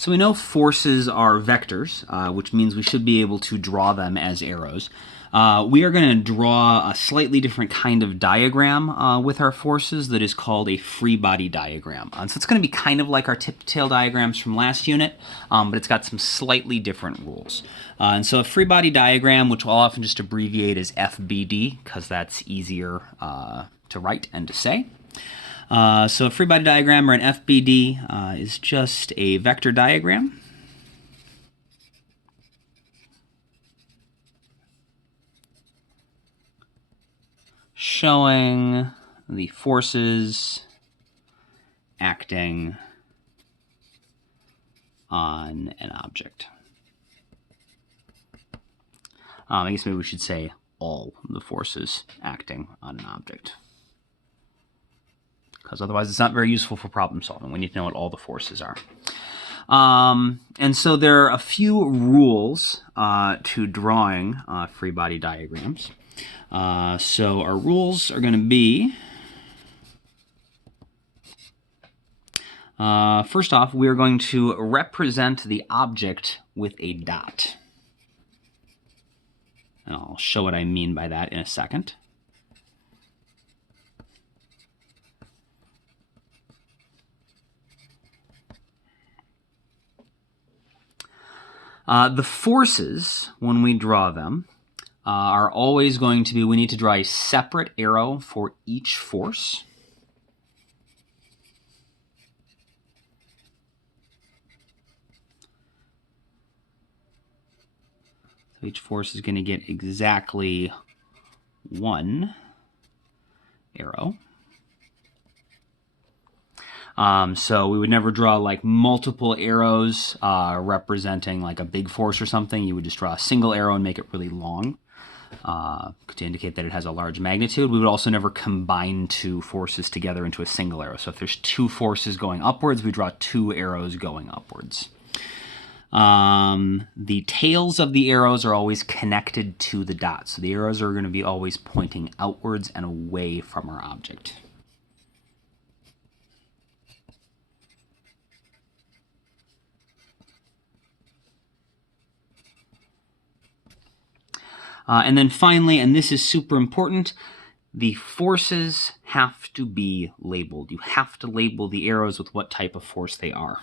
So we know forces are vectors, which means we should be able to draw them as arrows. We are going to draw a slightly different kind of diagram with our forces that is called a free body diagram. So it's going to be kind of like our tip-to-tail diagrams from last unit, but it's got some slightly different rules. And so a free body diagram, which we'll often just abbreviate as FBD, because that's easier to write and to say. So a free body diagram, or an FBD, is just a vector diagram. Showing the forces acting on an object. I guess maybe we should say all the forces acting on an object, because otherwise it's not very useful for problem solving. We need to know what all the forces are. And so there are a few rules to drawing free body diagrams. So our rules are going to be, first off, we are going to represent the object with a dot. And I'll show what I mean by that in a second. The forces, when we draw them, are always going to be, we need to draw a separate arrow for each force. So each force is going to get exactly one arrow. So we would never draw like multiple arrows representing like a big force or something. You would just draw a single arrow and make it really long to indicate that it has a large magnitude. We would also never combine two forces together into a single arrow. So if there's two forces going upwards, we draw two arrows going upwards. The tails of the arrows are always connected to the dots. So the arrows are going to be always pointing outwards and away from our object. And then finally, and this is super important, the forces have to be labeled. You have to label the arrows with what type of force they are.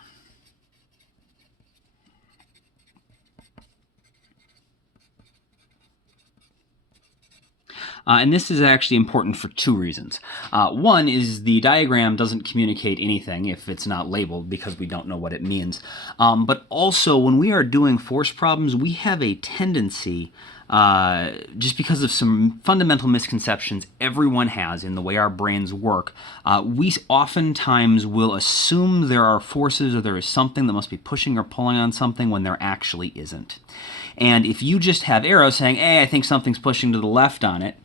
And this is actually important for two reasons. One is the diagram doesn't communicate anything if it's not labeled, because we don't know what it means. But also, when we are doing force problems, we have a tendency, just because of some fundamental misconceptions everyone has in the way our brains work, we oftentimes will assume there are forces or there is something that must be pushing or pulling on something when there actually isn't. And if you just have arrows saying, hey, I think something's pushing to the left on it,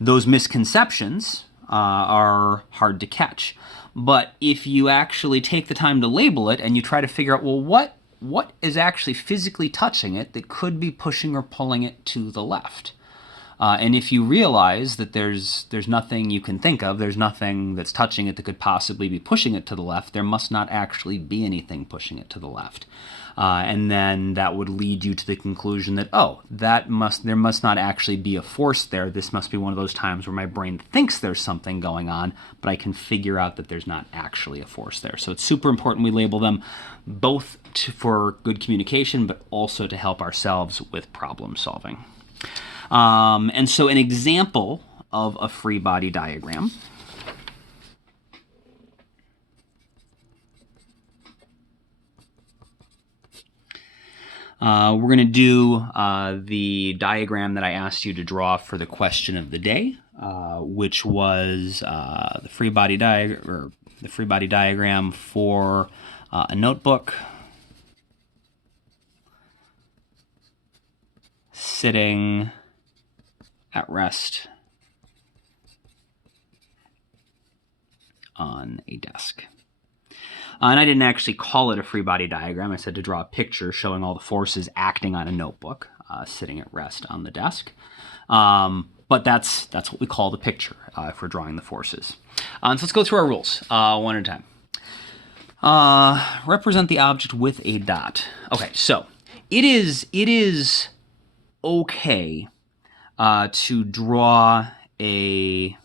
those misconceptions are hard to catch. But if you actually take the time to label it and you try to figure out, well, what is actually physically touching it that could be pushing or pulling it to the left? And if you realize that there's nothing you can think of, there's nothing that's touching it that could possibly be pushing it to the left, there must not actually be anything pushing it to the left. And then that would lead you to the conclusion that, oh, there must not actually be a force there. This must be one of those times where my brain thinks there's something going on, but I can figure out that there's not actually a force there. So it's super important we label them, both for good communication, but also to help ourselves with problem solving. And so an example of a free body diagram . We're going to do the diagram that I asked you to draw for the question of the day, which was the free body diagram for a notebook sitting at rest on a desk. And I didn't actually call it a free body diagram. I said to draw a picture showing all the forces acting on a notebook, sitting at rest on the desk. But that's what we call the picture if we're drawing the forces. So let's go through our rules one at a time. Represent the object with a dot. Okay, so it is okay to draw a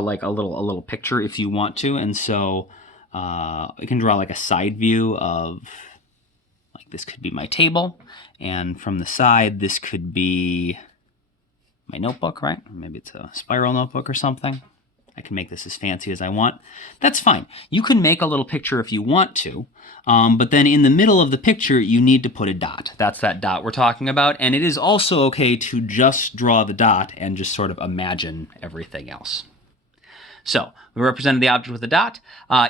like a little picture if you want to, and so you can draw like a side view of, like, this could be my table, and from the side this could be my notebook, right? Maybe it's a spiral notebook or something. I can make this as fancy as I want. That's fine. You can make a little picture if you want to, but then in the middle of the picture, you need to put a dot. That's that dot we're talking about, and it is also okay to just draw the dot and just sort of imagine everything else. So we represented the object with a dot.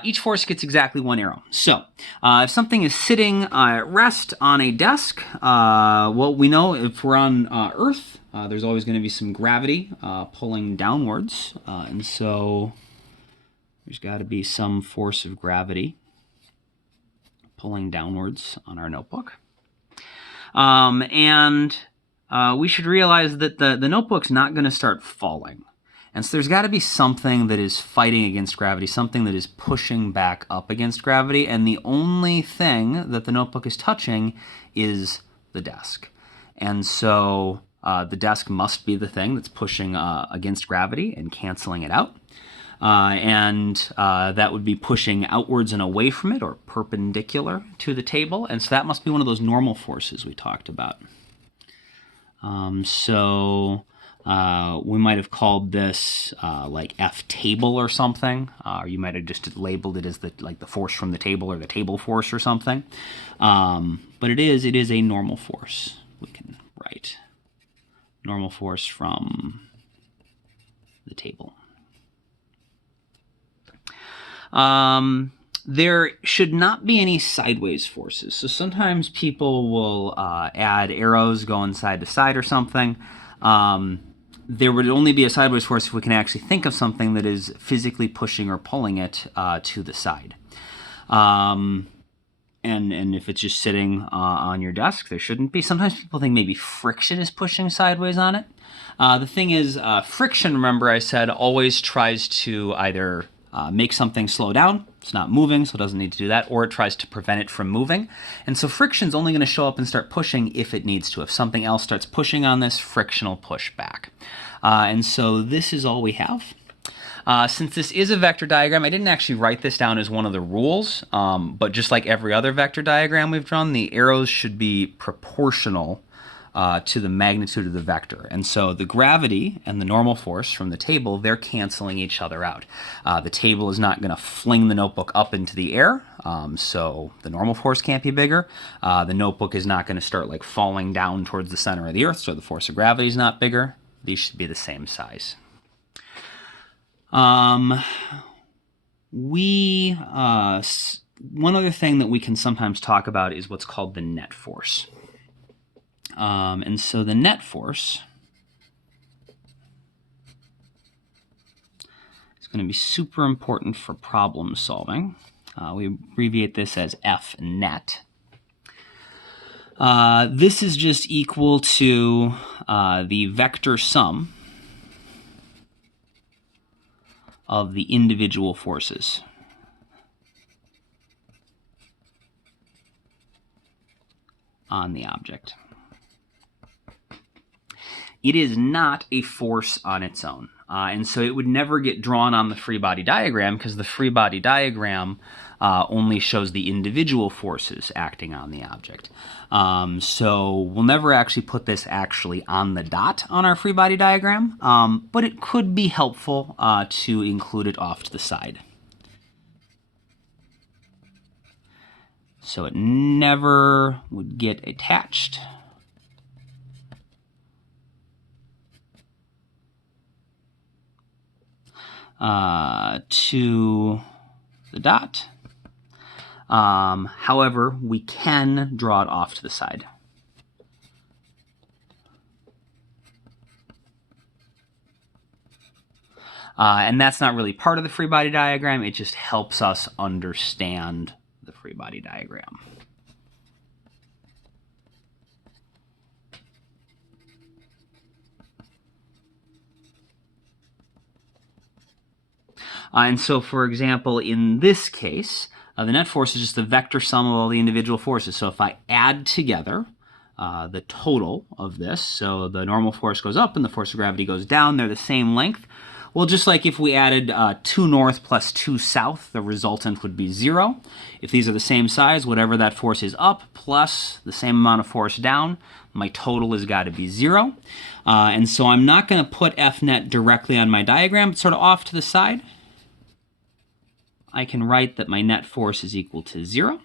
Each force gets exactly one arrow. So if something is sitting at rest on a desk, well, we know if we're on Earth, there's always going to be some gravity pulling downwards. And so there's got to be some force of gravity pulling downwards on our notebook. And we should realize that the notebook's not going to start falling. And so there's got to be something that is fighting against gravity, something that is pushing back up against gravity, and the only thing that the notebook is touching is the desk. And so the desk must be the thing that's pushing against gravity and canceling it out. And that would be pushing outwards and away from it, or perpendicular to the table. And so that must be one of those normal forces we talked about. We might have called this like F table or something, or you might have just labeled it as the force from the table, or the table force or something. But it is a normal force. We can write normal force from the table. There should not be any sideways forces. So sometimes people will add arrows going side to side or something. There would only be a sideways force if we can actually think of something that is physically pushing or pulling it to the side. And if it's just sitting on your desk, there shouldn't be. Sometimes people think maybe friction is pushing sideways on it. The thing is, friction, remember I said, always tries to either make something slow down, it's not moving, so it doesn't need to do that, or it tries to prevent it from moving. And so friction's only going to show up and start pushing if it needs to. If something else starts pushing on this, friction will push back. And so this is all we have. Since this is a vector diagram, I didn't actually write this down as one of the rules, but just like every other vector diagram we've drawn, the arrows should be proportional to the magnitude of the vector. And so the gravity and the normal force from the table, they're canceling each other out. The table is not going to fling the notebook up into the air, so the normal force can't be bigger. The notebook is not going to start like falling down towards the center of the earth, so the force of gravity is not bigger. These should be the same size. One other thing that we can sometimes talk about is what's called the net force. And so the net force is going to be super important for problem solving. We abbreviate this as F net. This is just equal to the vector sum of the individual forces. On the object. It is not a force on its own. And so it would never get drawn on the free body diagram, because the free body diagram only shows the individual forces acting on the object. So we'll never actually put this actually on the dot on our free body diagram, but it could be helpful to include it off to the side. So it never would get attached to the dot. However, we can draw it off to the side. And that's not really part of the free body diagram. It just helps us understand the free body diagram. And so, for example, in this case, the net force is just the vector sum of all the individual forces. So if I add together the total of this, so the normal force goes up and the force of gravity goes down, they're the same length. Well, just like if we added 2 north plus 2 south, the resultant would be 0. If these are the same size, whatever that force is up plus the same amount of force down, my total has got to be 0. And so I'm not going to put F net directly on my diagram, but sort of off to the side. I can write that my net force is equal to 0.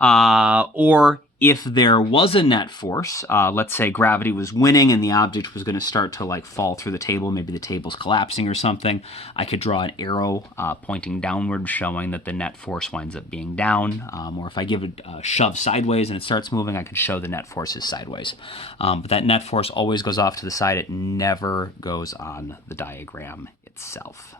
Or if there was a net force, let's say gravity was winning and the object was going to start to like fall through the table, maybe the table's collapsing or something, I could draw an arrow pointing downward showing that the net force winds up being down. Or if I give it a shove sideways and it starts moving, I could show the net force is sideways. But that net force always goes off to the side. It never goes on the diagram itself.